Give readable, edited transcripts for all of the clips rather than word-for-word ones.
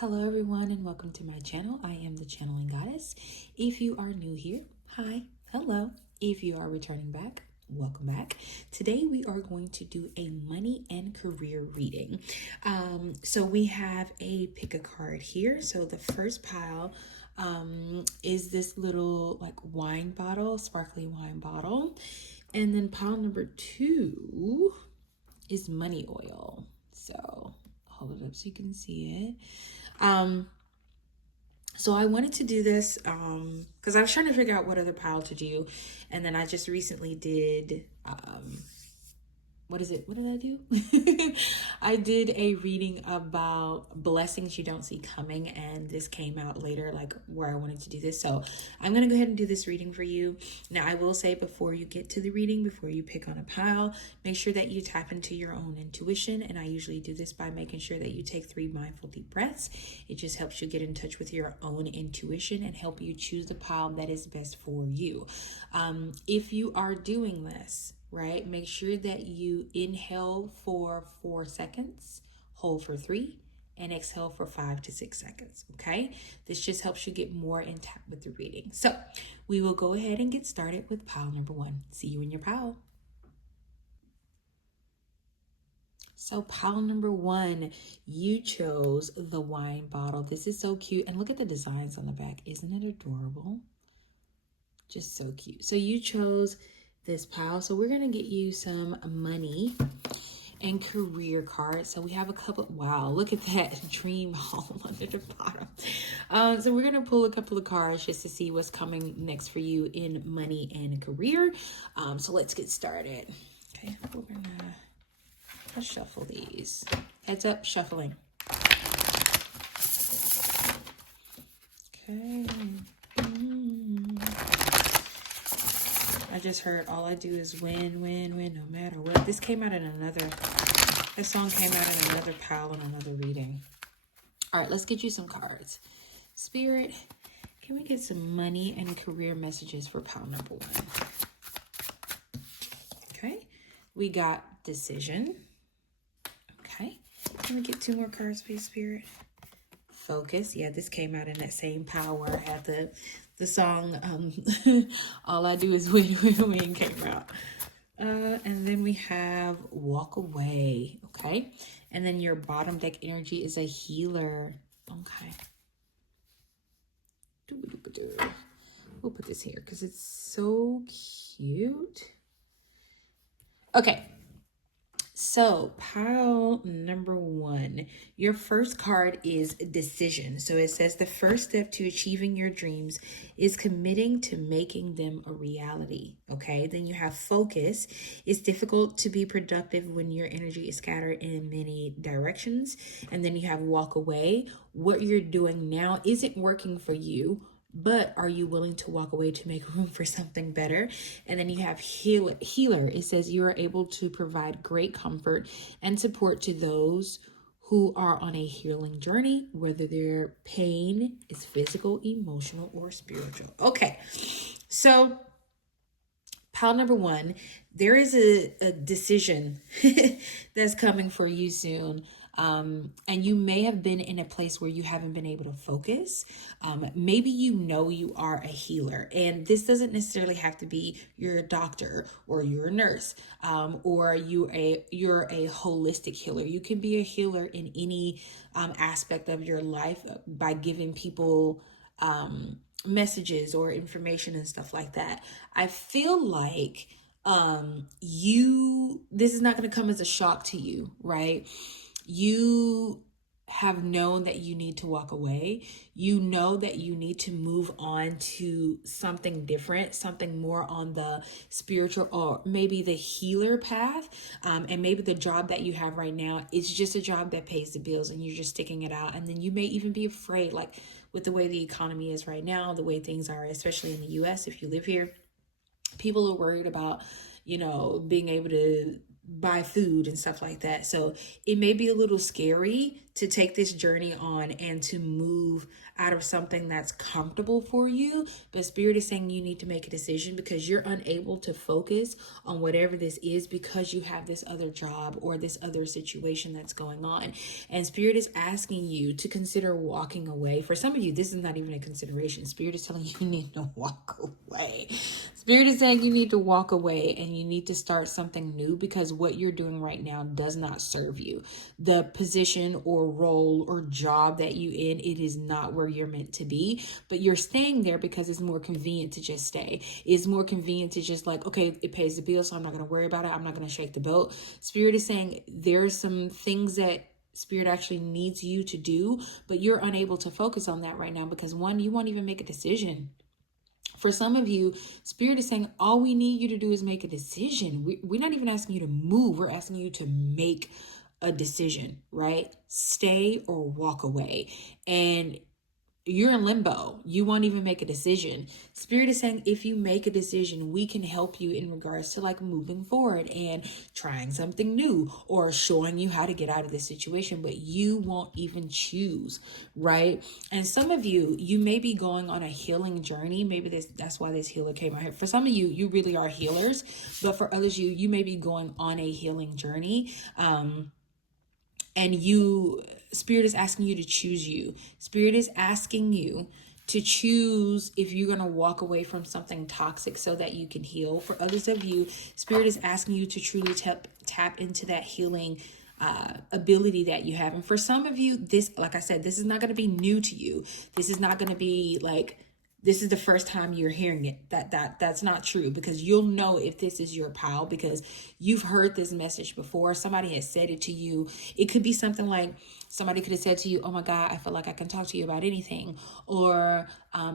Hello everyone and welcome to my channel. I am the Channeling Goddess. If you are new here, hi, hello. If you are returning back, welcome back. Today we are going to do a money and career reading. So we have a pick a card here. So the first pile is this little like wine bottle, sparkly wine bottle. And then pile number 2 is money oil. So hold it up so you can see it. So I wanted to do this because I was trying to figure out what other pile to do, and then I just recently did what did I do? I did a reading about blessings you don't see coming, and this came out later, like where I wanted to do this. So I'm going to go ahead and do this reading for you. Now, I will say before you get to the reading, before you pick on a pile, make sure that you tap into your own intuition. And I usually do this by making sure that you take 3 mindful deep breaths. It just helps you get in touch with your own intuition and help you choose the pile that is best for you. If you are doing this, right, make sure that you inhale for 4 seconds, hold for 3, and exhale for 5 to 6 seconds. Okay, this just helps you get more in tap with the reading. So we will go ahead and get started with pile number 1. See you in your pile. So pile number 1, you chose the wine bottle. This is so cute, and look at the designs on the back. Isn't it adorable? Just so cute. So you chose this pile. So we're going to get you some money and career cards. So we have a couple. Wow, look at that dream home under the bottom. So we're going to pull a couple of cards just to see what's coming next for you in money and career. So let's get started. Okay, we're going to shuffle these. Heads up, shuffling. Okay. I just heard all I do is win, win, win, no matter what. This song came out in another pile in another reading. All right, let's get you some cards. Spirit, can we get some money and career messages for pile number 1? Okay, we got decision. Okay, can we get 2 more cards, please, Spirit? Focus. Yeah, this came out in that same pile where I had the song all I do is win, win, win came out. And then we have walk away. Okay, and then your bottom deck energy is a healer. Okay, we'll put this here because it's so cute. Okay, so pile number 1, your first card is decision. So it says the first step to achieving your dreams is committing to making them a reality. Okay, then you have focus. It's difficult to be productive when your energy is scattered in many directions. And then you have walk away. What you're doing now isn't working for you, but are you willing to walk away to make room for something better? And then you have healer. It says you are able to provide great comfort and support to those who are on a healing journey, whether their pain is physical, emotional, or spiritual. Okay, so pile number 1, there is a decision that's coming for you soon. And you may have been in a place where you haven't been able to focus. Maybe you are a healer, and this doesn't necessarily have to be you're a doctor or you're a nurse, or you're a holistic healer. You can be a healer in any aspect of your life by giving people messages or information and stuff like that. I feel like this is not going to come as a shock to you, right? You have known that you need to walk away. You know that you need to move on to something different, something more on the spiritual or maybe the healer path. And maybe the job that you have right now is just a job that pays the bills and you're just sticking it out. And then you may even be afraid, like with the way the economy is right now, the way things are, especially in the US, if you live here, people are worried about, being able to buy food and stuff like that. So it may be a little scary to take this journey on and to move out of something that's comfortable for you. But Spirit is saying you need to make a decision because you're unable to focus on whatever this is because you have this other job or this other situation that's going on. And Spirit is asking you to consider walking away. For some of you, this is not even a consideration. Spirit is telling you need to walk away. Spirit is saying you need to walk away and you need to start something new because what you're doing right now does not serve you. The position or role or job that you in, it is not where you're meant to be, but you're staying there because it's more convenient to just stay. It's more convenient to just like, okay, it pays the bill, so I'm not going to worry about it. I'm not going to shake the boat. Spirit is saying there's some things that Spirit actually needs you to do, but you're unable to focus on that right now because one, you won't even make a decision. For some of you, Spirit is saying all we need you to do is make a decision. We're not even asking you to move. We're asking you to make a decision, right? Stay or walk away. And you're in limbo. You won't even make a decision. Spirit is saying if you make a decision, we can help you in regards to like moving forward and trying something new or showing you how to get out of this situation, but you won't even choose, right? And some of you, you may be going on a healing journey. Maybe that's why this healer came out here. For some of you, you really are healers, but for others, you may be going on a healing journey. And Spirit is asking you to choose you. Spirit is asking you to choose if you're going to walk away from something toxic so that you can heal. For others of you, Spirit is asking you to truly tap into that healing ability that you have. And for some of you, this, like I said, this is not going to be new to you. This is not going to be like, this is the first time you're hearing it. That's not true, because you'll know if this is your pal because you've heard this message before. Somebody has said it to you. It could be something like somebody could have said to you, oh my God, I feel like I can talk to you about anything. Or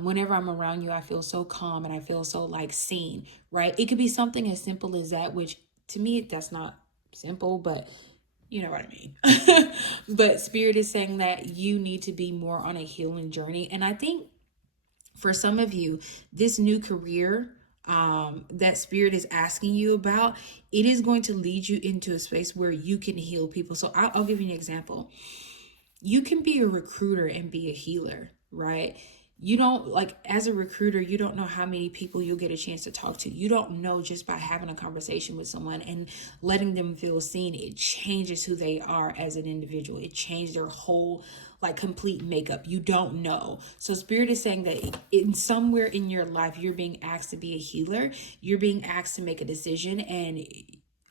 whenever I'm around you, I feel so calm and I feel so like seen, right? It could be something as simple as that, which to me, that's not simple, but you know what I mean. But Spirit is saying that you need to be more on a healing journey. And I think for some of you, this new career that Spirit is asking you about, it is going to lead you into a space where you can heal people. So I'll give you an example. You can be a recruiter and be a healer, right? You don't, like, as a recruiter, you don't know how many people you'll get a chance to talk to. You don't know, just by having a conversation with someone and letting them feel seen, it changes who they are as an individual. It changes their whole like complete makeup. You don't know. So Spirit is saying that in somewhere in your life, you're being asked to be a healer. You're being asked to make a decision, and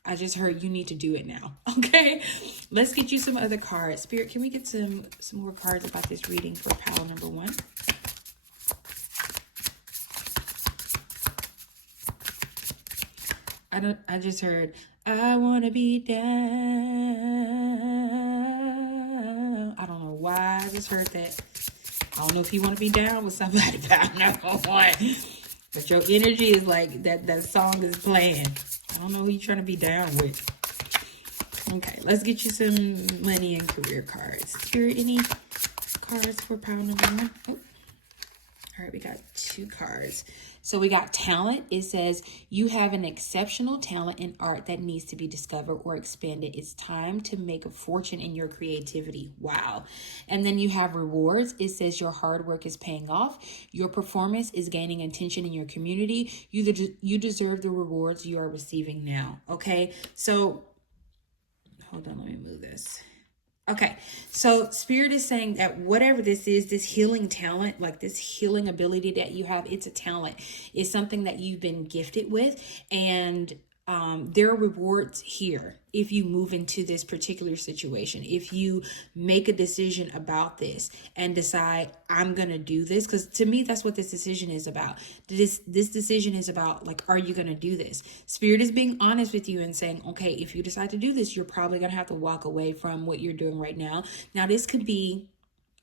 I just heard you need to do it now. Okay, let's get you some other cards. Spirit, can we get some more cards about this reading for pile number one? I just heard, I want to be down. I don't know why I just heard that. I don't know if you want to be down with somebody, but I know what. But your energy is like that song is playing. I don't know who you're trying to be down with. Okay, let's get you some money and career cards. Spirit, any cards for pile number one? Oh. All right, we got two cards. So we got talent. It says you have an exceptional talent in art that needs to be discovered or expanded. It's time to make a fortune in your creativity. Wow. And then you have rewards. It says your hard work is paying off. Your performance is gaining attention in your community. You deserve the rewards you are receiving now. Okay. So hold on, let me move this. Okay, so Spirit is saying that whatever this is, this healing talent, like this healing ability that you have, it's a talent. It's something that you've been gifted with, and there are rewards here if you move into this particular situation. If you make a decision about this and decide, I'm going to do this, because to me, that's what this decision is about. This decision is about, like, are you going to do this? Spirit is being honest with you and saying, okay, if you decide to do this, you're probably going to have to walk away from what you're doing right now. Now, this could be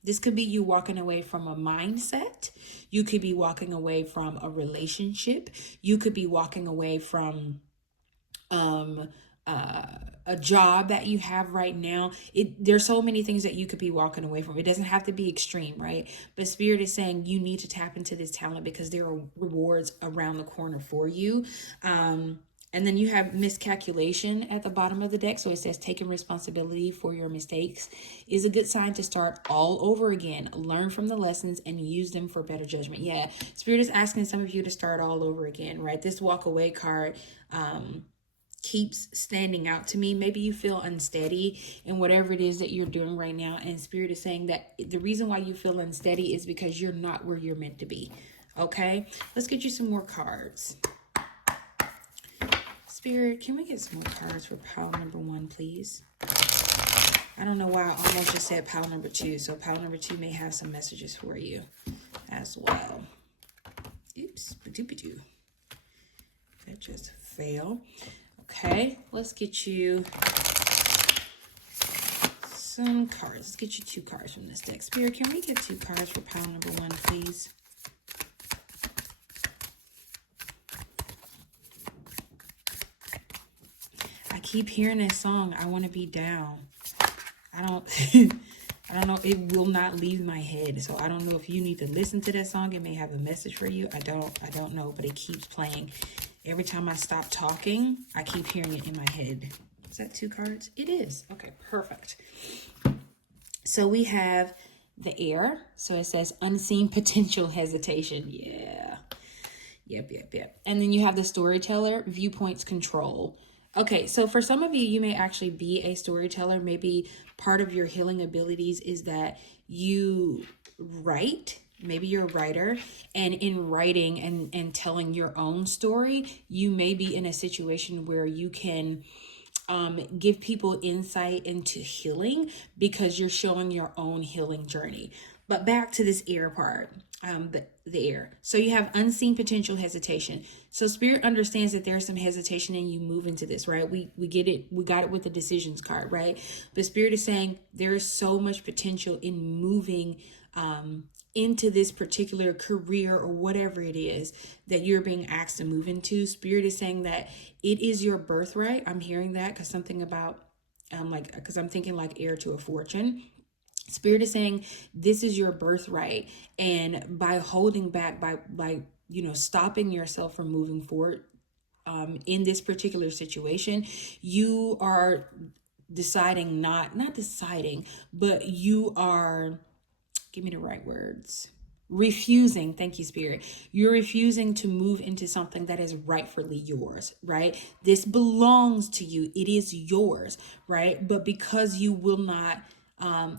you walking away from a mindset. You could be walking away from a relationship. You could be walking away from a job that you have right now. There's so many things that you could be walking away from. It doesn't have to be extreme, right? But Spirit is saying you need to tap into this talent because there are rewards around the corner for you. And then you have miscalculation at the bottom of the deck. So it says taking responsibility for your mistakes is a good sign to start all over again. Learn from the lessons and use them for better judgment. Yeah, Spirit is asking some of you to start all over again, right? This walk away card keeps standing out to me. Maybe you feel unsteady in whatever it is that you're doing right now. And Spirit is saying that the reason why you feel unsteady is because you're not where you're meant to be. Okay, let's get you some more cards. Spirit, can we get some more cards for pile number 1, please? I don't know why I almost just said pile number 2. So pile number 2 may have some messages for you as well. Oops, ba-doo-ba-doo. That just failed. Okay, let's get you some cards. Let's get you 2 cards from this deck. Spirit, can we get 2 cards for pile number 1, please? I keep hearing this song, I Want to Be Down. I don't know, it will not leave my head. So I don't know if you need to listen to that song. It may have a message for you. I don't know, but it keeps playing. Every time I stop talking, I keep hearing it in my head. Is that 2 cards? It is. Okay, perfect. So we have the air. So it says unseen potential hesitation. Yeah. Yep. And then you have the storyteller, viewpoints control. Okay, so for some of you, you may actually be a storyteller. Maybe part of your healing abilities is that you write. Maybe you're a writer, and in writing and telling your own story, you may be in a situation where you can give people insight into healing because you're showing your own healing journey. But back to this air part, the air. So you have unseen potential hesitation. So Spirit understands that there's some hesitation and you move into this, right? We get it. We got it with the decisions card, right? But Spirit is saying there is so much potential in moving into this particular career or whatever it is that you're being asked to move into. Spirit is saying that it is your birthright. I'm hearing that because something about because I'm thinking like heir to a fortune. Spirit is saying this is your birthright, and by holding back, by stopping yourself from moving forward in this particular situation, you are deciding not deciding, but you are, give me the right words, refusing. Thank you, Spirit. You're refusing to move into something that is rightfully yours, right? This belongs to you. It is yours, right? But because you will not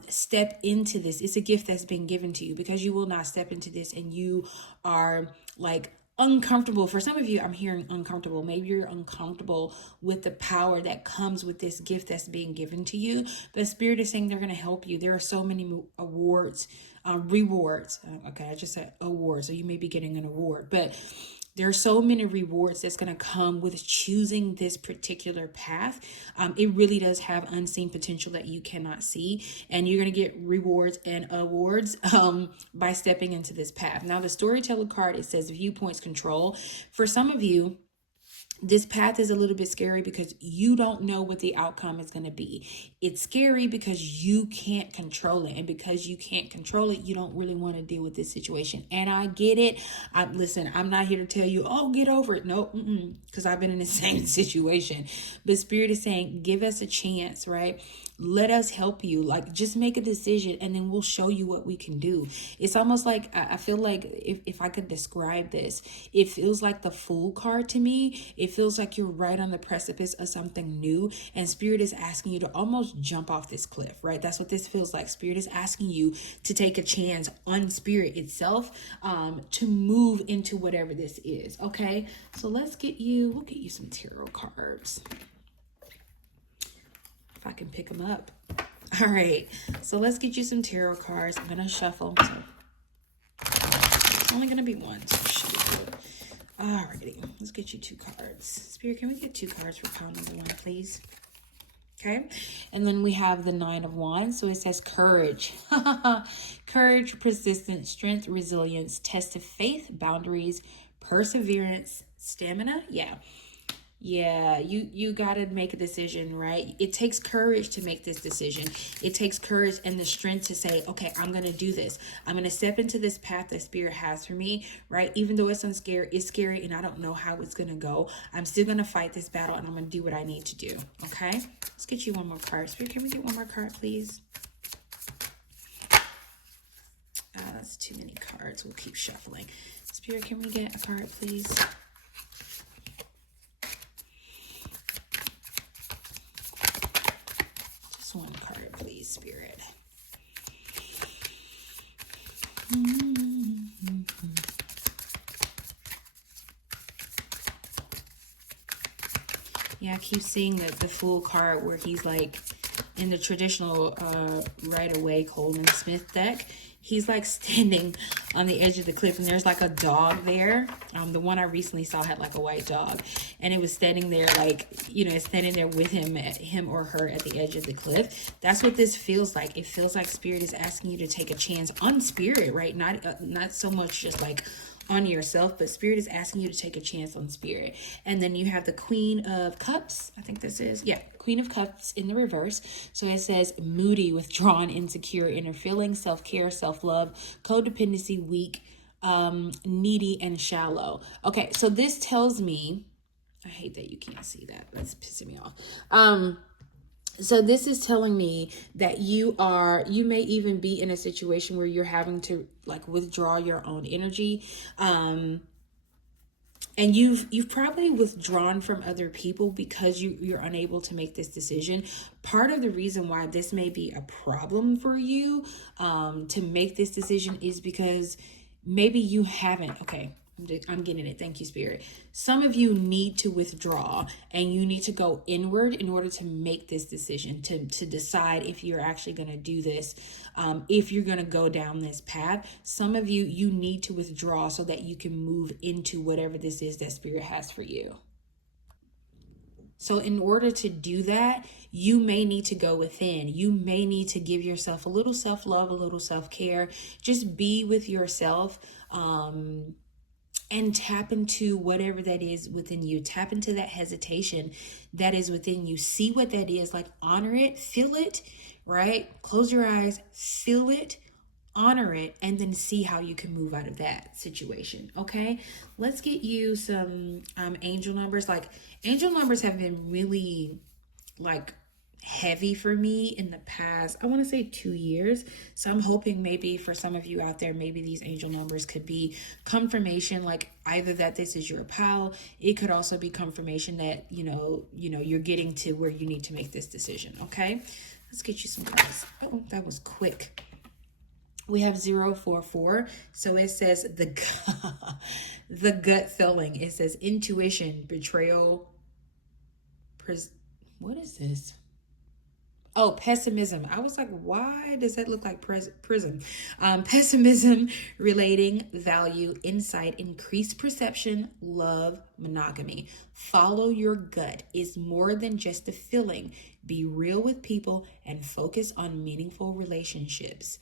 step into this, it's a gift that's been given to you. Because you will not step into this and you are like uncomfortable. For some of you, I'm hearing uncomfortable. Maybe you're uncomfortable with the power that comes with this gift that's being given to you. But Spirit is saying they're going to help you. There are so many rewards. Okay, I just said awards. So you may be getting an award, but there are so many rewards that's going to come with choosing this particular path. It really does have unseen potential that you cannot see. And you're going to get rewards and awards by stepping into this path. Now, the storyteller card, it says viewpoints control. For some of you, this path is a little bit scary because you don't know what the outcome is going to be. It's scary because you can't control it. And because you can't control it, you don't really want to deal with this situation. And I get it. Listen, I'm not here to tell you, oh, get over it. No, because I've been in the same situation. But Spirit is saying, give us a chance, right? Let us help you. Like, just make a decision and then we'll show you what we can do. It's almost like, I feel like if I could describe this, it feels like the Fool card to me. It feels like you're right on the precipice of something new, and Spirit is asking you to almost jump off this cliff, right? That's what this feels like. Spirit is asking you to take a chance on Spirit itself, to move into whatever this is. Okay, so we'll get you some tarot cards. If I can pick them up. All right, so let's get you some tarot cards. I'm gonna shuffle. So it's only gonna be one. So alrighty, let's get you 2 cards. Spirit, can we get 2 cards for pile number 1, please? Okay, and then we have the 9 of Wands. So it says courage. Courage, persistence, strength, resilience, test of faith, boundaries, perseverance, stamina. Yeah. Yeah, you got to make a decision, right? It takes courage to make this decision. It takes courage and the strength to say, okay, I'm going to do this. I'm going to step into this path that Spirit has for me, right? Even though it's scary and I don't know how it's going to go, I'm still going to fight this battle and I'm going to do what I need to do, okay? Let's get you one more card. Spirit, can we get one more card, please? That's too many cards. We'll keep shuffling. Spirit, can we get a card, please? Just one card, please, Spirit. Yeah, I keep seeing the full card where he's like in the traditional Rider-Waite Coleman Smith deck. He's like standing on the edge of the cliff and there's like a dog there. The one I recently saw had like a white dog and it was standing there like, you know, standing there with him or her at the edge of the cliff. That's what this feels like. It feels like Spirit is asking you to take a chance on Spirit, right? Not so much just like on yourself, but Spirit is asking you to take a chance on Spirit. And then you have the Queen of Cups. I think this is, yeah, Queen of Cups in the reverse. So it says moody, withdrawn, insecure, inner feelings, self-care, self-love, codependency, weak, needy, and shallow. Okay, so this tells me, I hate that you can't see that. That's pissing me off. So this is telling me that you may even be in a situation where you're having to like withdraw your own energy. And you've probably withdrawn from other people because you're unable to make this decision. Part of the reason why this may be a problem for you to make this decision is because maybe you haven't, okay, I'm getting it. Thank you, Spirit. Some of you need to withdraw and you need to go inward in order to make this decision, to decide if you're actually going to do this, if you're going to go down this path. Some of you need to withdraw so that you can move into whatever this is that Spirit has for you. So in order to do that, you may need to go within. You may need to give yourself a little self-love, a little self-care. Just be with yourself. And tap into whatever that is within you. Tap into that hesitation that is within you. See what that is. Like, honor it, feel it, right? Close your eyes, feel it, honor it, and then see how you can move out of that situation, okay? Let's get you some angel numbers. Like, angel numbers have been really, like, heavy for me in the past, I want to say 2 years. So I'm hoping maybe for some of you out there, maybe these angel numbers could be confirmation, like either that this is your pal. It could also be confirmation that, you know, you're getting to where you need to make this decision. Okay, let's get you some cards. Oh, that was quick. We have 044. So it says the gut feeling. It says intuition, betrayal. What is this? Oh, pessimism. I was like, why does that look like prism? Pessimism, relating, value, insight, increased perception, love, monogamy. Follow your gut is more than just a feeling. Be real with people and focus on meaningful relationships.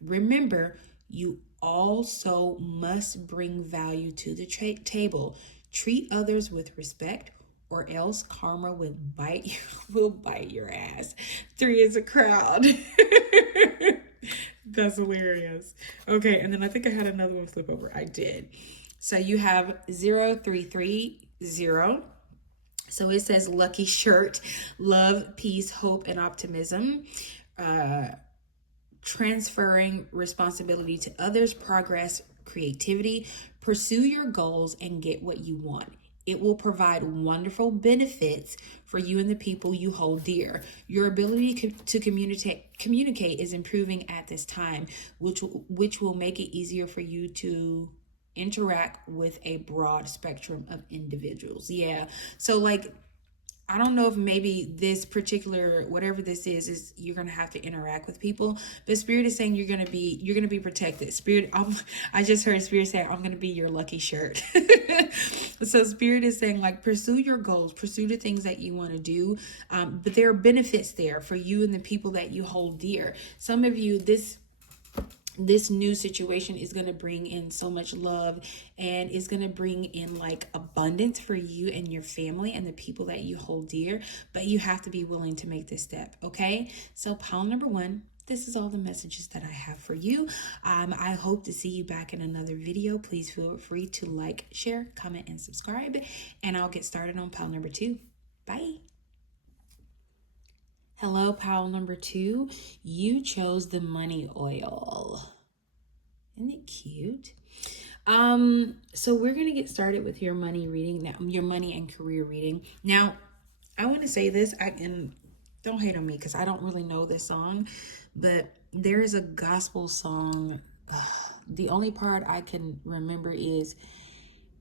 Remember, you also must bring value to the table. Treat others with respect, or else karma will bite your ass. 3 is a crowd. That's hilarious. Okay, and then I think I had another one flip over. I did. So you have 0330. So it says lucky shirt, love, peace, hope, and optimism. Transferring responsibility to others, progress, creativity. Pursue your goals and get what you want. It will provide wonderful benefits for you and the people you hold dear. Your ability to communicate is improving at this time, which will make it easier for you to interact with a broad spectrum of individuals. Yeah. So like, I don't know if maybe this particular, whatever this is you're going to have to interact with people, but Spirit is saying you're going to be protected. Spirit, I just heard Spirit say, I'm going to be your lucky shirt. So Spirit is saying, like, pursue your goals, pursue the things that you want to do. But there are benefits there for you and the people that you hold dear. Some of you, this this new situation is going to bring in so much love, and is going to bring in like abundance for you and your family and the people that you hold dear. But you have to be willing to make this step. Okay. So pile number one, this is all the messages that I have for you. I hope to see you back in another video. Please feel free to like, share, comment, and subscribe. And I'll get started on pile number two. Bye. Hello, pile number two. You chose the money oil. Isn't it cute? So we're gonna get started with your money reading now, your money and career reading. Now, I want to say this, and don't hate on me because I don't really know this song, but there is a gospel song. The only part I can remember is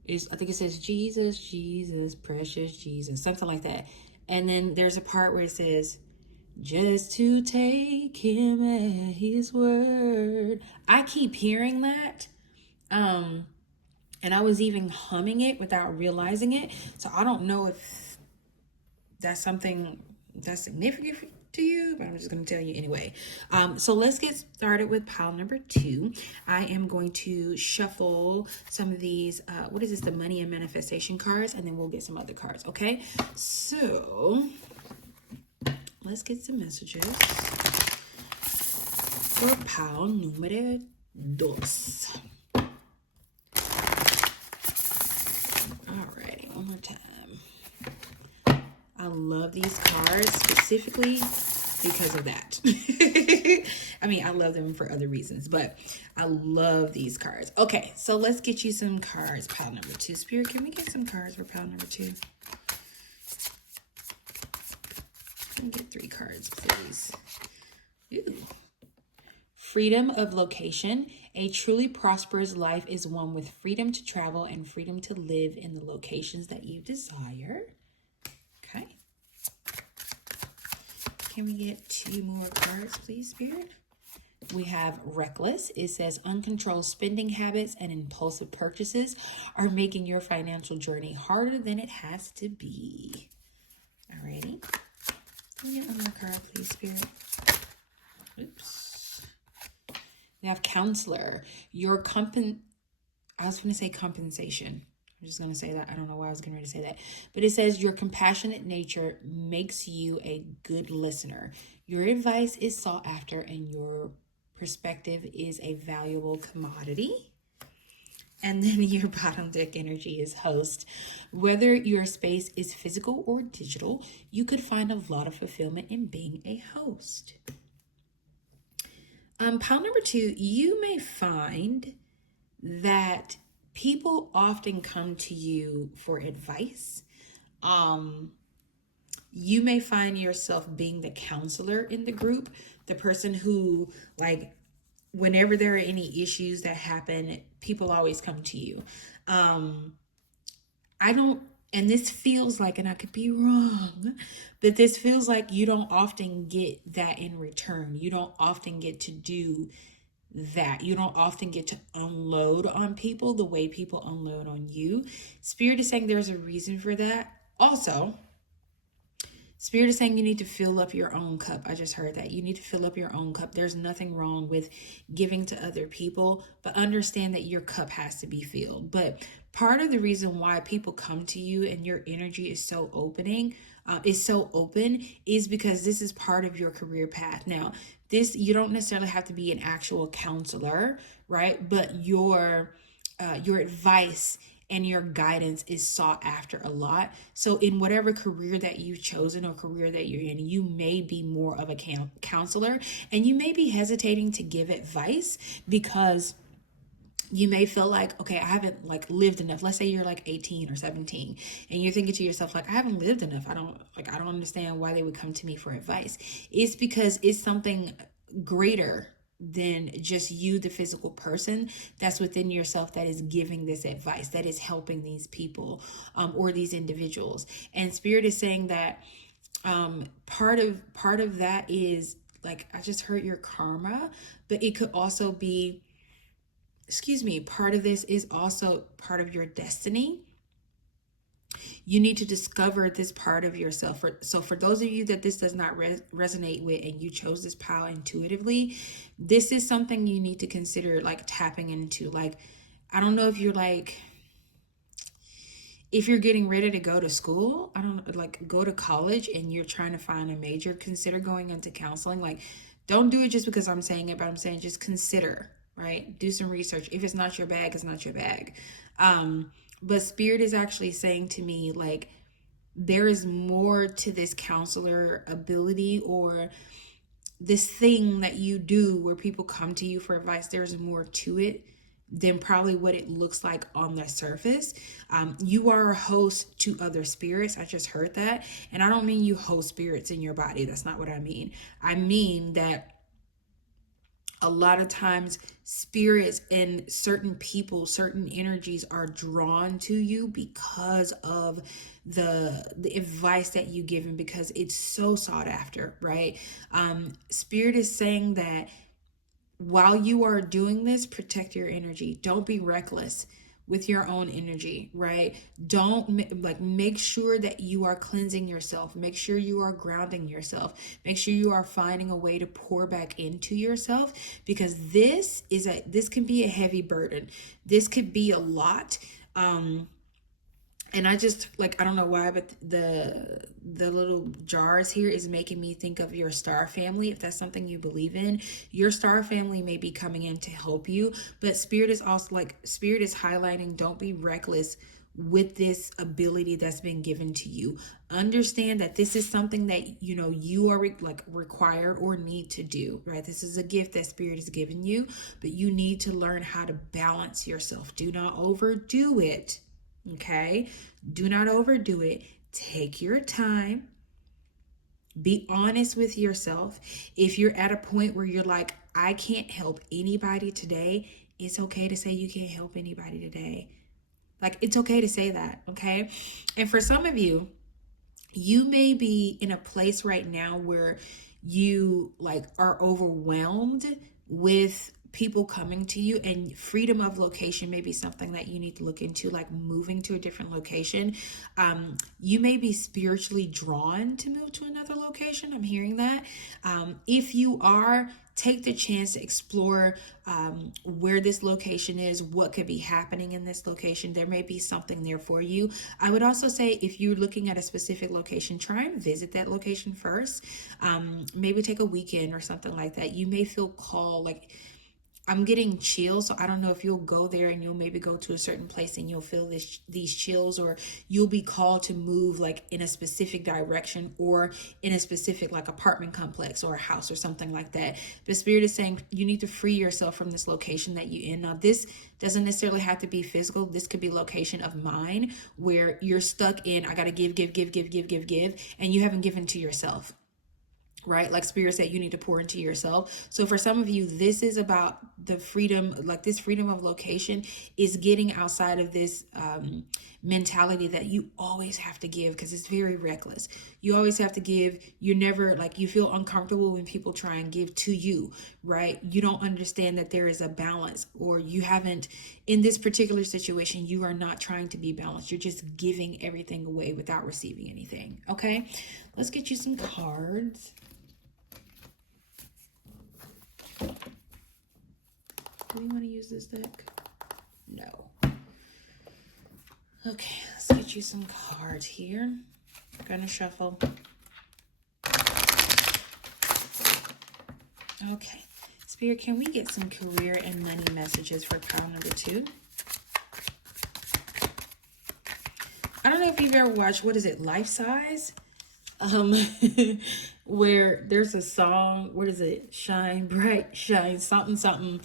I think it says Jesus, Jesus, precious Jesus, something like that. And then there's a part where it says, just to take him at his word. I keep hearing that. And I was even humming it without realizing it. So I don't know if that's something that's significant to you, but I'm just going to tell you anyway. So let's get started with pile number two. I am going to shuffle some of these, what is this? The money and manifestation cards, and then we'll get some other cards. Okay. So let's get some messages for pile numero dos. Alrighty, one more time. I love these cards specifically because of that. I mean, I love them for other reasons, but I love these cards. Okay, so let's get you some cards. Pile number two. Spirit, can we get some cards for pile number two? Let me get 3 cards, please. Ooh. Freedom of location. A truly prosperous life is one with freedom to travel and freedom to live in the locations that you desire. Okay. Can we get 2 more cards, please, Spirit? We have reckless. It says uncontrolled spending habits and impulsive purchases are making your financial journey harder than it has to be. Alrighty. Can we get 1 more card, please, Spirit? Oops. We have counselor. I was going to say compensation. I'm just going to say that. I don't know why I was getting ready to say that. But it says your compassionate nature makes you a good listener. Your advice is sought after and your perspective is a valuable commodity. And then your bottom deck energy is host. Whether your space is physical or digital, you could find a lot of fulfillment in being a host. Pile number 2, you may find that people often come to you for advice. You may find yourself being the counselor in the group, the person who, like, whenever there are any issues that happen, people always come to you. And this feels like, and I could be wrong, but this feels like you don't often get that in return. You don't often get to do that. You don't often get to unload on people the way people unload on you. Spirit is saying there's a reason for that. Also, Spirit is saying you need to fill up your own cup. I just heard that. You need to fill up your own cup. There's nothing wrong with giving to other people, but understand that your cup has to be filled. But part of the reason why people come to you and your energy is so open is because this is part of your career path. Now, you don't necessarily have to be an actual counselor, right? But your advice and your guidance is sought after a lot. So in whatever career that you've chosen or career that you're in, you may be more of a counselor, and you may be hesitating to give advice because you may feel like, okay, I haven't lived enough. Let's say you're 18 or 17 and you're thinking to yourself, I haven't lived enough. I don't understand why they would come to me for advice. It's because it's something greater than just you, the physical person that's within yourself that is giving this advice, that is helping these people or these individuals. And Spirit is saying that part of that is, I just heard your karma, but it could also be, part of this is also part of your destiny. You need to discover this part of yourself. So for those of you that this does not resonate with and you chose this pile intuitively, this is something you need to consider like tapping into. Like, I don't know if you're like, if you're getting ready to go to school, I don't know, like go to college and you're trying to find a major, consider going into counseling. Like, don't do it just because I'm saying it, but I'm saying just consider, right? Do some research. If it's not your bag, it's not your bag. But Spirit is actually saying to me, like, there is more to this counselor ability or this thing that you do where people come to you for advice. There's more to it than probably what it looks like on the surface. You are a host to other spirits. I just heard that. And I don't mean you host spirits in your body. That's not what I mean. I mean that a lot of times spirits and certain people, certain energies are drawn to you because of the advice that you give them, because it's so sought after, right? Spirit is saying that while you are doing this, protect your energy. Don't be reckless with your own energy, right? Don't like, make sure that you are cleansing yourself. Make sure you are grounding yourself. Make sure you are finding a way to pour back into yourself, because this can be a heavy burden. This could be a lot. And I just, like, I don't know why, but the little jars here is making me think of your star family. If that's something you believe in, your star family may be coming in to help you. But Spirit is also like, Spirit is highlighting, don't be reckless with this ability that's been given to you. Understand that this is something that, you know, you are required or need to do, right? This is a gift that Spirit has given you, but you need to learn how to balance yourself. Do not overdo it. Okay, do not overdo it. Take your time. Be honest with yourself. If you're at a point where you're like, I can't help anybody today, it's okay to say you can't help anybody today. Like, it's okay to say that, okay? And for some of you, you may be in a place right now where you like are overwhelmed with people coming to you, and freedom of location may be something that you need to look into, like moving to a different location. You may be spiritually drawn to move to another location. I'm hearing that. If you are, take the chance to explore where this location is, what could be happening in this location. There may be something there for you. I would also say, if you're looking at a specific location, try and visit that location first. Maybe take a weekend or something like that. You may feel called, like, I'm getting chills, so I don't know if you'll go there and you'll maybe go to a certain place and you'll feel these chills, or you'll be called to move like in a specific direction or in a specific like apartment complex or a house or something like that. The Spirit is saying you need to free yourself from this location that you're in. Now, this doesn't necessarily have to be physical. This could be location of mind where you're stuck in, I got to give, and you haven't given to yourself. Right? Like Spirit said, you need to pour into yourself. So for some of you, this is about the freedom, like this freedom of location is getting outside of this mentality that you always have to give, because it's very reckless. You always have to give. You never, like, you feel uncomfortable when people try and give to you, right? You don't understand that there is a balance, or you haven't, in this particular situation, you are not trying to be balanced. You're just giving everything away without receiving anything. Okay, let's get you some cards. Do we want to use this deck? No. Okay, let's get you some cards here. I'm gonna shuffle. Okay. Spirit, can we get some career and money messages for pile number 2? I don't know if you've ever watched, what is it, Life Size? Where there's a song, what is it? Shine bright, shine something.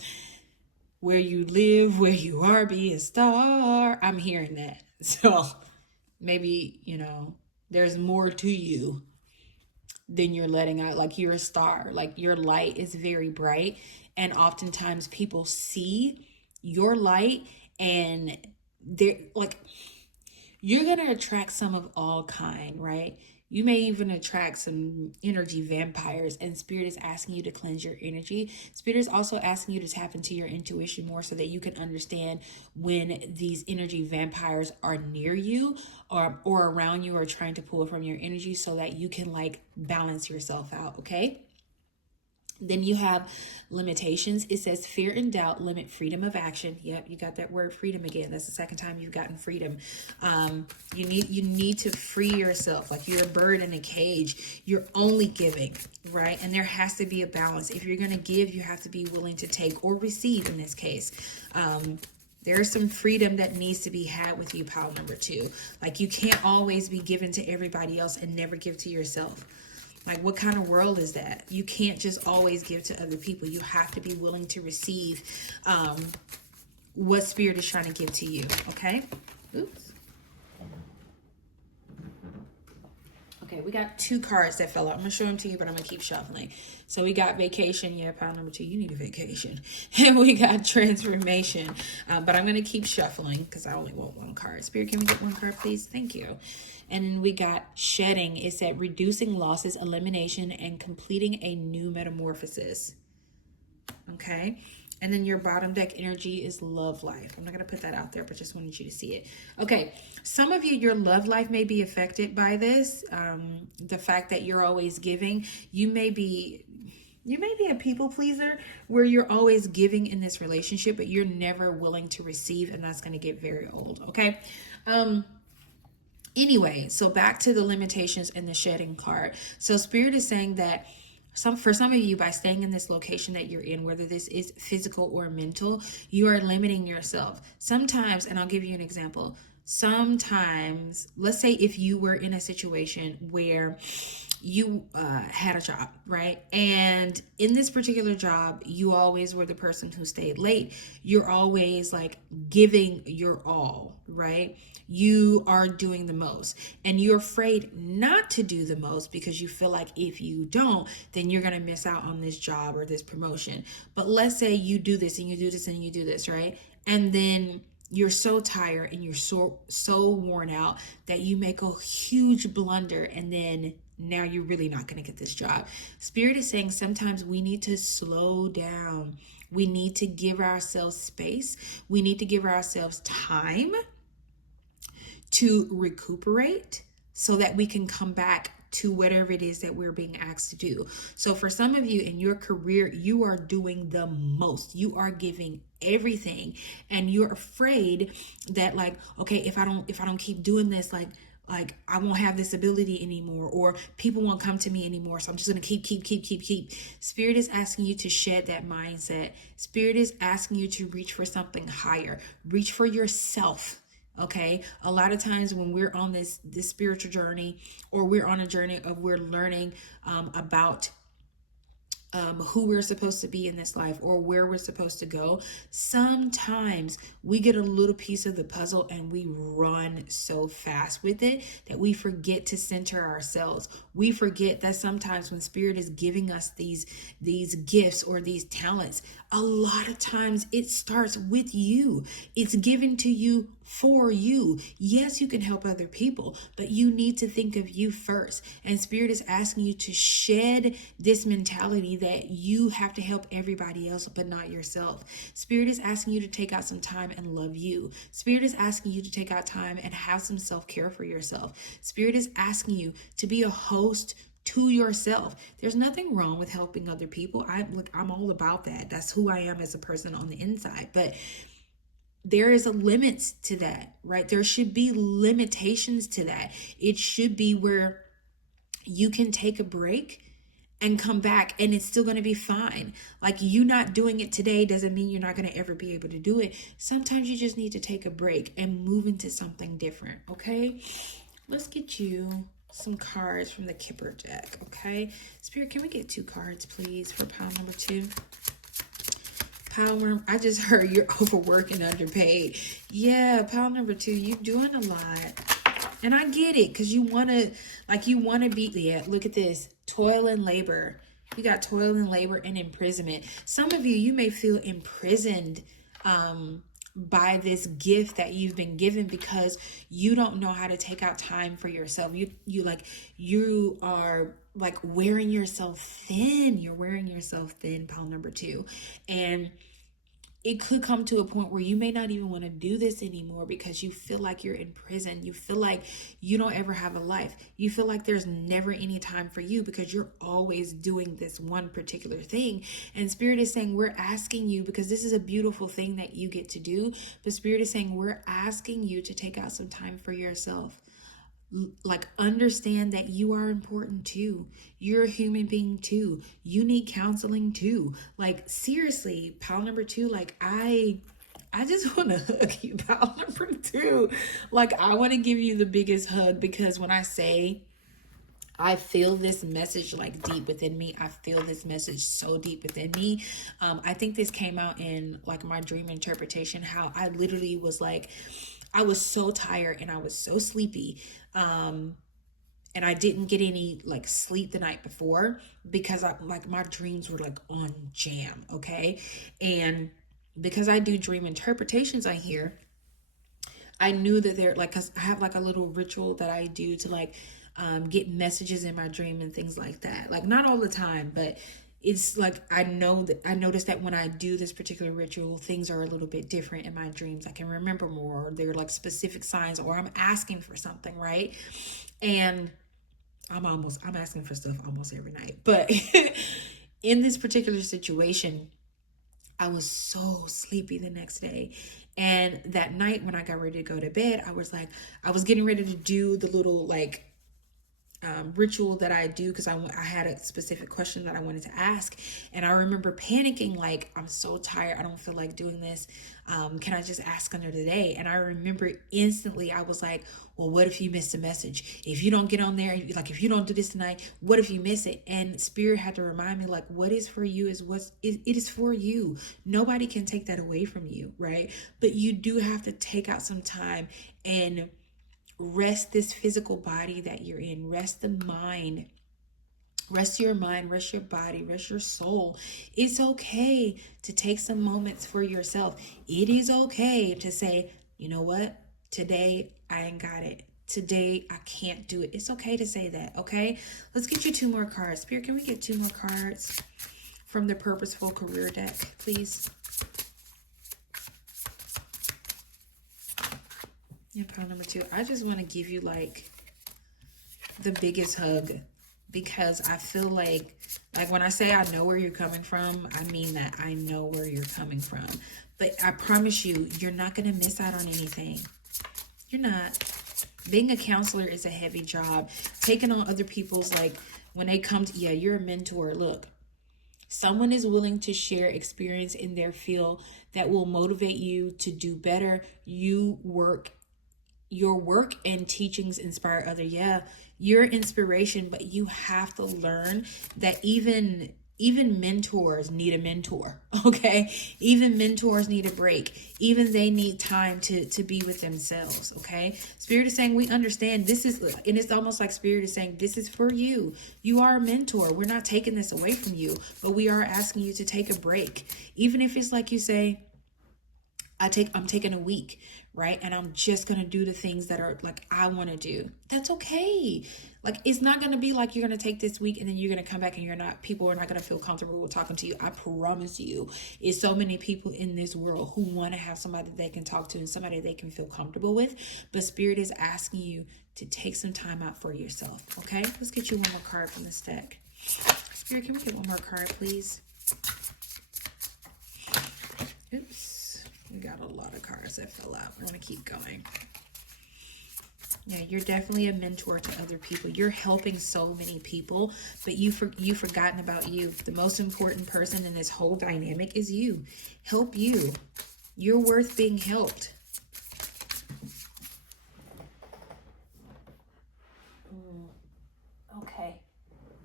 Where you live, where you are, be a star. I'm hearing that. So maybe, you know, there's more to you than you're letting out. Like, you're a star. Like, your light is very bright. And oftentimes people see your light and they're like, you're going to attract some of all kind, right? You may even attract some energy vampires, and Spirit is asking you to cleanse your energy. Spirit is also asking you to tap into your intuition more so that you can understand when these energy vampires are near you or around you or trying to pull from your energy so that you can like balance yourself out, okay? Then you have limitations. It says fear and doubt limit freedom of action. Yep, you got that word freedom again. That's the second time you've gotten freedom. You need to free yourself. Like you're a bird in a cage. You're only giving, right? And there has to be a balance. If you're going to give, you have to be willing to take or receive in this case. There's some freedom that needs to be had with you, pile number 2. Like you can't always be given to everybody else and never give to yourself. Like, what kind of world is that? You can't just always give to other people. You have to be willing to receive what Spirit is trying to give to you, okay? Oops. Okay, we got 2 cards that fell out. I'm going to show them to you, but I'm going to keep shuffling. So we got vacation. Yeah, pile number 2, you need a vacation. And we got transformation. But I'm going to keep shuffling because I only want 1 card. Spirit, can we get 1 card, please? Thank you. And we got shedding. It said reducing losses, elimination, and completing a new metamorphosis. Okay. And then your bottom deck energy is love life. I'm not going to put that out there, but just wanted you to see it. Okay. Some of you, your love life may be affected by this. The fact that you're always giving. You may be a people pleaser where you're always giving in this relationship, but you're never willing to receive. And that's going to get very old. Okay. Anyway, so back to the limitations and the shedding card. So Spirit is saying that for some of you, by staying in this location that you're in, whether this is physical or mental, you are limiting yourself. Sometimes, and I'll give you an example. Sometimes, let's say if you were in a situation where you had a job, right? And in this particular job, you always were the person who stayed late. You're always like giving your all, right? You are doing the most and you're afraid not to do the most because you feel like if you don't, then you're going to miss out on this job or this promotion. But let's say you do this and you do this and you do this, right? And then you're so tired and you're so worn out that you make a huge blunder, and then now you're really not going to get this job. Spirit is saying sometimes we need to slow down. We need to give ourselves space. We need to give ourselves time to recuperate so that we can come back to whatever it is that we're being asked to do. So for some of you in your career, you are doing the most. You are giving everything, and you're afraid that like, okay, if I don't keep doing this, like I won't have this ability anymore, or people won't come to me anymore. So I'm just going to keep. Spirit is asking you to shed that mindset. Spirit is asking you to reach for something higher. Reach for yourself. Okay. A lot of times when we're on this spiritual journey, or we're on a journey of we're learning about who we're supposed to be in this life or where we're supposed to go, sometimes we get a little piece of the puzzle and we run so fast with it that we forget to center ourselves. We forget that sometimes when Spirit is giving us these gifts or these talents, a lot of times it starts with you. It's given to you for you. Yes, you can help other people, but you need to think of you first. And Spirit is asking you to shed this mentality that you have to help everybody else, but not yourself. Spirit is asking you to take out some time and love you. Spirit is asking you to take out time and have some self-care for yourself. Spirit is asking you to be a host to yourself. There's nothing wrong with helping other people. I'm all about that. That's who I am as a person on the inside. But there is a limit to that, right? There should be limitations to that. It should be where you can take a break and come back and it's still going to be fine. Like, you not doing it today doesn't mean you're not going to ever be able to do it. Sometimes you just need to take a break and move into something different. Okay. Let's get you some cards from the Kipper deck. Okay. Spirit, can we get 2 cards, please, for pile number 2? Pile, I just heard you're overworked and underpaid. Yeah. Pile number 2, you're doing a lot. And I get it, because you want to be, yeah, look at this, toil and labor. You got toil and labor and imprisonment. Some of you may feel imprisoned by this gift that you've been given because you don't know how to take out time for yourself. You are like wearing yourself thin. You're wearing yourself thin, pile number 2. And it could come to a point where you may not even want to do this anymore because you feel like you're in prison. You feel like you don't ever have a life. You feel like there's never any time for you because you're always doing this one particular thing. And Spirit is saying, we're asking you, because this is a beautiful thing that you get to do, but Spirit is saying, we're asking you to take out some time for yourself. Like, understand that you are important too. You're a human being too. You need counseling too. Like, seriously, pile number 2, like I just want to hug you, pile number 2. Like, I want to give you the biggest hug, because when I say I feel this message like deep within me, I feel this message so deep within me. I think this came out in like my dream interpretation, how I literally was like, I was so tired and I was so sleepy. And I didn't get any like sleep the night before because my dreams were like on jam. Okay. And because I do dream interpretations on here, I knew that they're like, cause I have like a little ritual that I do to like, get messages in my dream and things like that. Like, not all the time, but it's like, I noticed that when I do this particular ritual, things are a little bit different in my dreams. I can remember more, or they're like specific signs, or I'm asking for something, right? And I'm asking for stuff almost every night. But in this particular situation, I was so sleepy the next day. And that night when I got ready to go to bed, I was getting ready to do the little like ritual that I do, because I had a specific question that I wanted to ask. And I remember panicking, like, I'm so tired, I don't feel like doing this. Can I just ask under the day? And I remember instantly I was like, well, what if you miss a message? If you don't get on there, like if you don't do this tonight, what if you miss it? And Spirit had to remind me, like, what is for you is it is for you. Nobody can take that away from you, right? But you do have to take out some time and rest this physical body that you're in. Rest the mind. Rest your mind, rest your body, rest your soul. It's okay to take some moments for yourself. It is okay to say, you know what? Today, I ain't got it. Today, I can't do it. It's okay to say that, okay? Let's get you 2 more cards. Spirit, can we get 2 more cards from the Purposeful Career deck, please? Yeah, pile number 2. I just want to give you like the biggest hug, because I feel like when I say I know where you're coming from, I mean that I know where you're coming from. But I promise you, you're not going to miss out on anything. You're not. Being a counselor is a heavy job. Taking on other people's, like, when they come to, yeah, you're a mentor. Look, someone is willing to share experience in their field that will motivate you to do better. Your work and teachings inspire others. Yeah, you're inspiration, but you have to learn that even mentors need a mentor, okay? Even mentors need a break. Even they need time to be with themselves, okay? Spirit is saying, we understand this is, and it's almost like Spirit is saying, this is for you. You are a mentor. We're not taking this away from you, but we are asking you to take a break. Even if it's like you say, I'm taking a week, right? And I'm just going to do the things that are like I want to do. That's okay. Like, it's not going to be like you're going to take this week and then you're going to come back and people are not going to feel comfortable with talking to you. I promise you. It's so many people in this world who want to have somebody they can talk to and somebody they can feel comfortable with. But Spirit is asking you to take some time out for yourself. Okay? Let's get you 1 more card from this deck. Spirit, can we get 1 more card, please? Oops. We got a lot of cards that fell out. I want to keep going. Yeah, you're definitely a mentor to other people. You're helping so many people, but you've forgotten about you. The most important person in this whole dynamic is you. Help you. You're worth being helped. Okay.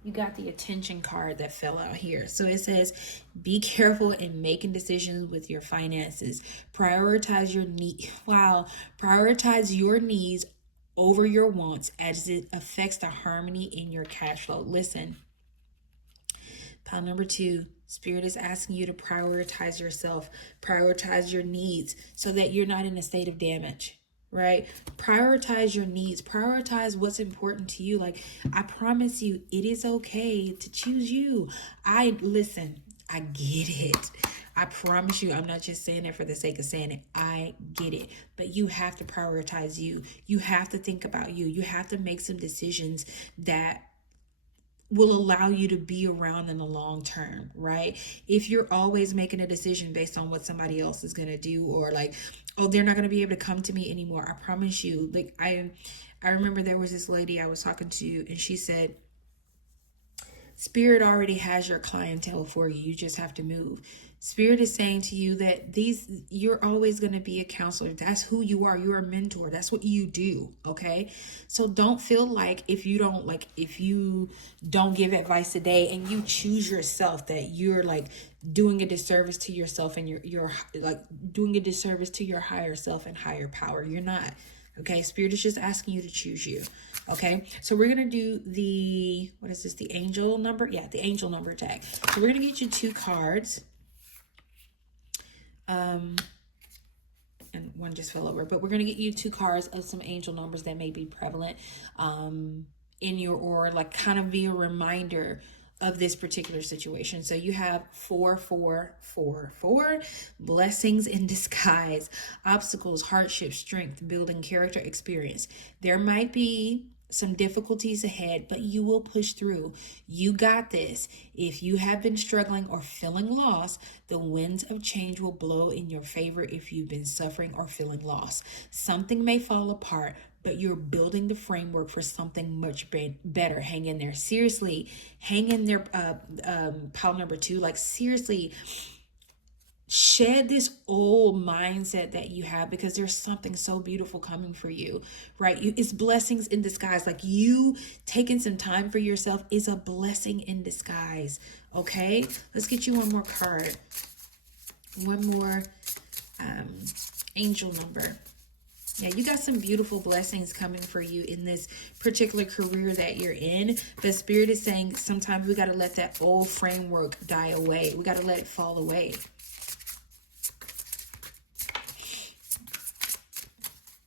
You got the attention card that fell out here. So it says, be careful in making decisions with your finances. Prioritize your need. Wow. Prioritize your needs over your wants as it affects the harmony in your cash flow. Listen, Pile number 2, Spirit is asking you to prioritize yourself, prioritize your needs so that you're not in a state of damage, right? Prioritize your needs, prioritize what's important to you. Like, I promise you, it is okay to choose you. I get it. I promise you, I'm not just saying it for the sake of saying it. I get it. But you have to prioritize you. You have to think about you. You have to make some decisions that will allow you to be around in the long term, right? If you're always making a decision based on what somebody else is going to do, or like, oh, they're not going to be able to come to me anymore, I promise you, like, I remember there was this lady I was talking to, and she said, Spirit already has your clientele for you. You just have to move. Spirit is saying to you that you're always going to be a counselor. That's who you are. You're a mentor. That's what you do. Okay. So don't feel like if you don't give advice today and you choose yourself, that you're like doing a disservice to yourself, and you're like doing a disservice to your higher self and higher power. You're not. Okay. Spirit is just asking you to choose you. Okay, so we're going to do the angel number? Yeah, the angel number deck. So we're going to get you 2 cards. And one just fell over. But we're going to get you 2 cards of some angel numbers that may be prevalent in your aura, like kind of be a reminder of this particular situation. So you have 4, blessings in disguise, obstacles, hardship, strength, building character, experience. There might be some difficulties ahead, but you will push through. You got this. If you have been struggling or feeling lost, the winds of change will blow in your favor. If you've been suffering or feeling lost, something may fall apart, but you're building the framework for something much better. Hang in there. Seriously, hang in there. Pile number 2, like seriously, shed this old mindset that you have, because there's something so beautiful coming for you, right? It's blessings in disguise. Like, you taking some time for yourself is a blessing in disguise. Okay, let's get you one more card. One more angel number. Yeah, you got some beautiful blessings coming for you in this particular career that you're in. But Spirit is saying sometimes we got to let that old framework die away. We got to let it fall away.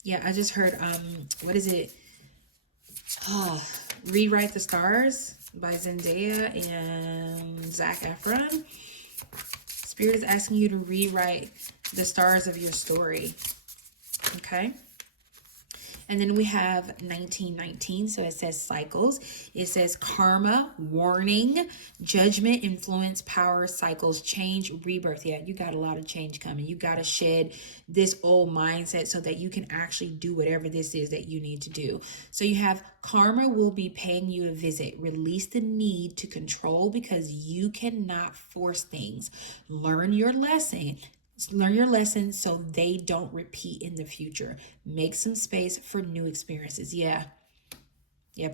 Yeah, I just heard, what is it? Rewrite the Stars by Zendaya and Zac Efron. Spirit is asking you to rewrite the stars of your story. Okay. And then we have 1919. So it says cycles. It says karma, warning, judgment, influence, power, cycles, change, rebirth. Yeah, you got a lot of change coming. You got to shed this old mindset so that you can actually do whatever this is that you need to do. So you have karma will be paying you a visit. Release the need to control, because you cannot force things. Learn your lesson. Learn your lessons so they don't repeat in the future. Make some space for new experiences. Yeah,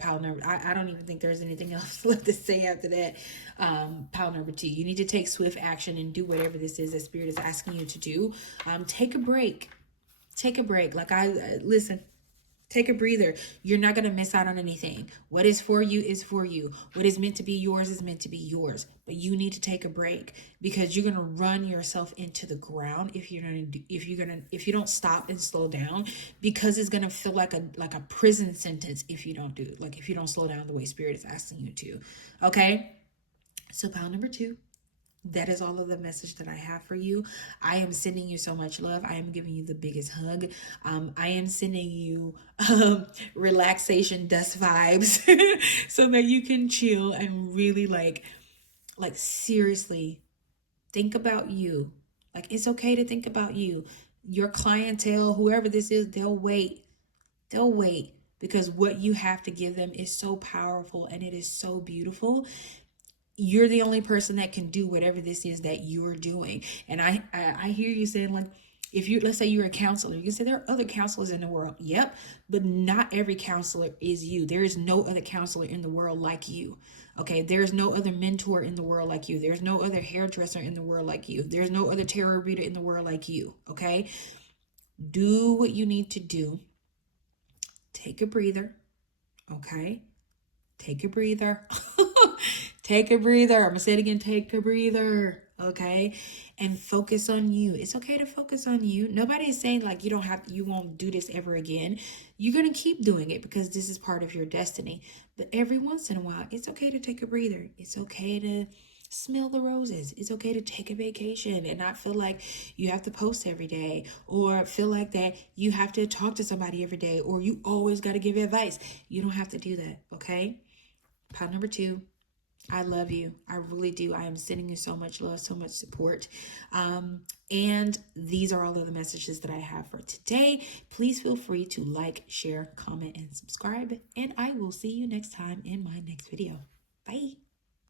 pile number, I don't even think there's anything else left to say after that. Pile number 2, you need to take swift action and do whatever this is that Spirit is asking you to do. Take a break. Like, listen, take a breather. You're not going to miss out on anything. What is for you is for you. What is meant to be yours is meant to be yours. But you need to take a break, because you're going to run yourself into the ground if you don't stop and slow down, because it's going to feel like a prison sentence if you don't if you don't slow down the way Spirit is asking you to. Okay? So pile number 2. That is all of the message that I have for you. I am sending you so much love. I am giving you the biggest hug. I am sending you relaxation dust vibes so that you can chill and really like seriously think about you. Like, it's okay to think about you. Your clientele, whoever this is, they'll wait. Because what you have to give them is so powerful and it is so beautiful. You're the only person that can do whatever this is that you're doing. And I hear you saying, like, let's say you're a counselor, you can say there are other counselors in the world. Yep. But not every counselor is you. There is no other counselor in the world like you. Okay. There's no other mentor in the world like you. There's no other hairdresser in the world like you. There's no other tarot reader in the world like you. Okay. Do what you need to do. Take a breather. Okay. Take a breather. Take a breather. I'm going to say it again. Take a breather. Okay. And focus on you. It's okay to focus on you. Nobody is saying like you won't do this ever again. You're going to keep doing it because this is part of your destiny. But every once in a while, it's okay to take a breather. It's okay to smell the roses. It's okay to take a vacation and not feel like you have to post every day or feel like that you have to talk to somebody every day or you always got to give advice. You don't have to do that. Okay. Pile number 2. I love you. I really do. I am sending you so much love, so much support. And these are all of the messages that I have for today. Please feel free to like, share, comment, and subscribe. And I will see you next time in my next video. Bye.